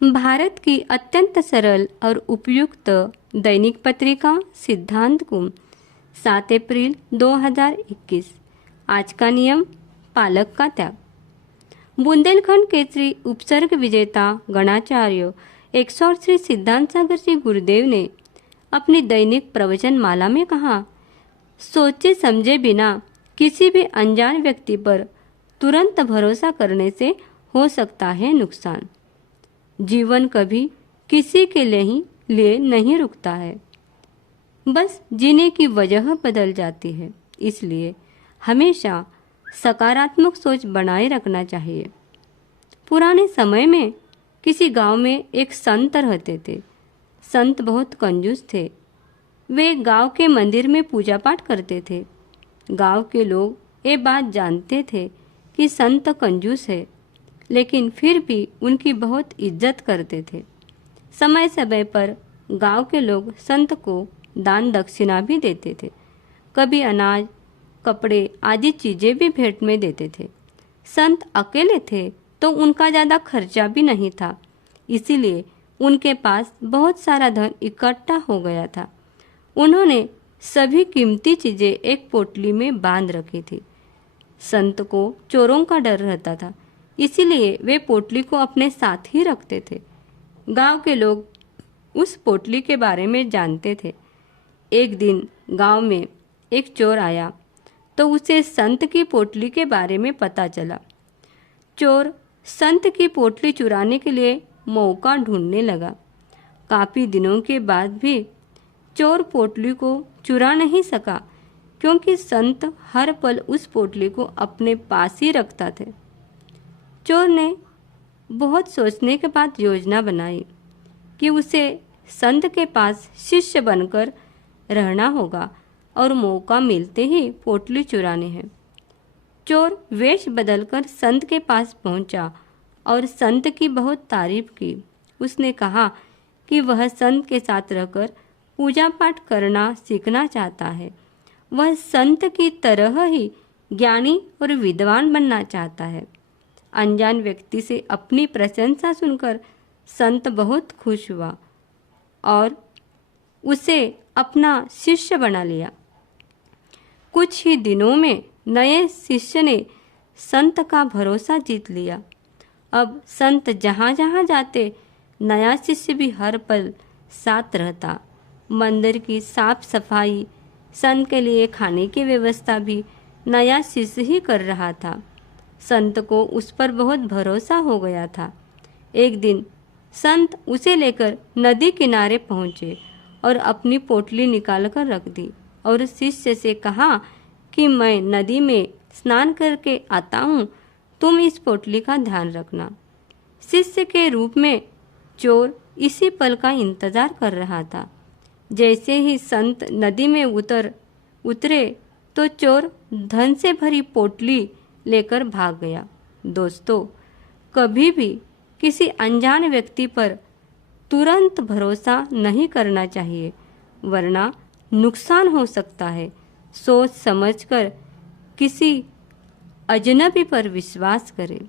भारत की अत्यंत सरल और उपयुक्त दैनिक पत्रिका सिद्धांत को 7 अप्रैल 2021। आज का नियम, पालक का त्याग। बुंदेलखंड केसरी उपसर्ग विजेता गणाचार्य 108 श्री सिद्धांत सागर जी गुरुदेव ने अपनी दैनिक प्रवचन माला में कहा, सोचे समझे बिना किसी भी अनजान व्यक्ति पर तुरंत भरोसा करने से हो सकता है नुकसान। जीवन कभी किसी के लिए नहीं रुकता है, बस जीने की वजह बदल जाती है। इसलिए हमेशा सकारात्मक सोच बनाए रखना चाहिए। पुराने समय में किसी गांव में एक संत रहते थे। संत बहुत कंजूस थे। वे गांव के मंदिर में पूजा पाठ करते थे। गांव के लोग ये बात जानते थे कि संत कंजूस है, लेकिन फिर भी उनकी बहुत इज्जत करते थे। समय समय पर गांव के लोग संत को दान दक्षिणा भी देते थे। कभी अनाज, कपड़े आदि चीजें भी भेंट में देते थे। संत अकेले थे तो उनका ज़्यादा खर्चा भी नहीं था, इसीलिए उनके पास बहुत सारा धन इकट्ठा हो गया था। उन्होंने सभी कीमती चीजें एक पोटली में बांध रखी थी। संत को चोरों का डर रहता था, इसीलिए वे पोटली को अपने साथ ही रखते थे। गांव के लोग उस पोटली के बारे में जानते थे। एक दिन गांव में एक चोर आया तो उसे संत की पोटली के बारे में पता चला। चोर संत की पोटली चुराने के लिए मौका ढूंढने लगा। काफी दिनों के बाद भी चोर पोटली को चुरा नहीं सका, क्योंकि संत हर पल उस पोटली को अपने पास ही रखता था। चोर ने बहुत सोचने के बाद योजना बनाई कि उसे संत के पास शिष्य बनकर रहना होगा और मौका मिलते ही पोटली चुरानी है। चोर वेश बदलकर संत के पास पहुंचा और संत की बहुत तारीफ की। उसने कहा कि वह संत के साथ रहकर पूजा पाठ करना सीखना चाहता है। वह संत की तरह ही ज्ञानी और विद्वान बनना चाहता है। अनजान व्यक्ति से अपनी प्रशंसा सुनकर संत बहुत खुश हुआ और उसे अपना शिष्य बना लिया। कुछ ही दिनों में नए शिष्य ने संत का भरोसा जीत लिया। अब संत जहाँ जहाँ जाते, नया शिष्य भी हर पल साथ रहता। मंदिर की साफ सफाई, संत के लिए खाने की व्यवस्था भी नया शिष्य ही कर रहा था। संत को उस पर बहुत भरोसा हो गया था। एक दिन संत उसे लेकर नदी किनारे पहुंचे और अपनी पोटली निकालकर रख दी और शिष्य से कहा कि मैं नदी में स्नान करके आता हूँ, तुम इस पोटली का ध्यान रखना। शिष्य के रूप में चोर इसी पल का इंतजार कर रहा था। जैसे ही संत नदी में उतरे तो चोर धन से भरी पोटली लेकर भाग गया। दोस्तों, कभी भी किसी अनजान व्यक्ति पर तुरंत भरोसा नहीं करना चाहिए, वरना नुकसान हो सकता है। सोच समझकर किसी अजनबी पर विश्वास करें।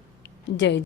जय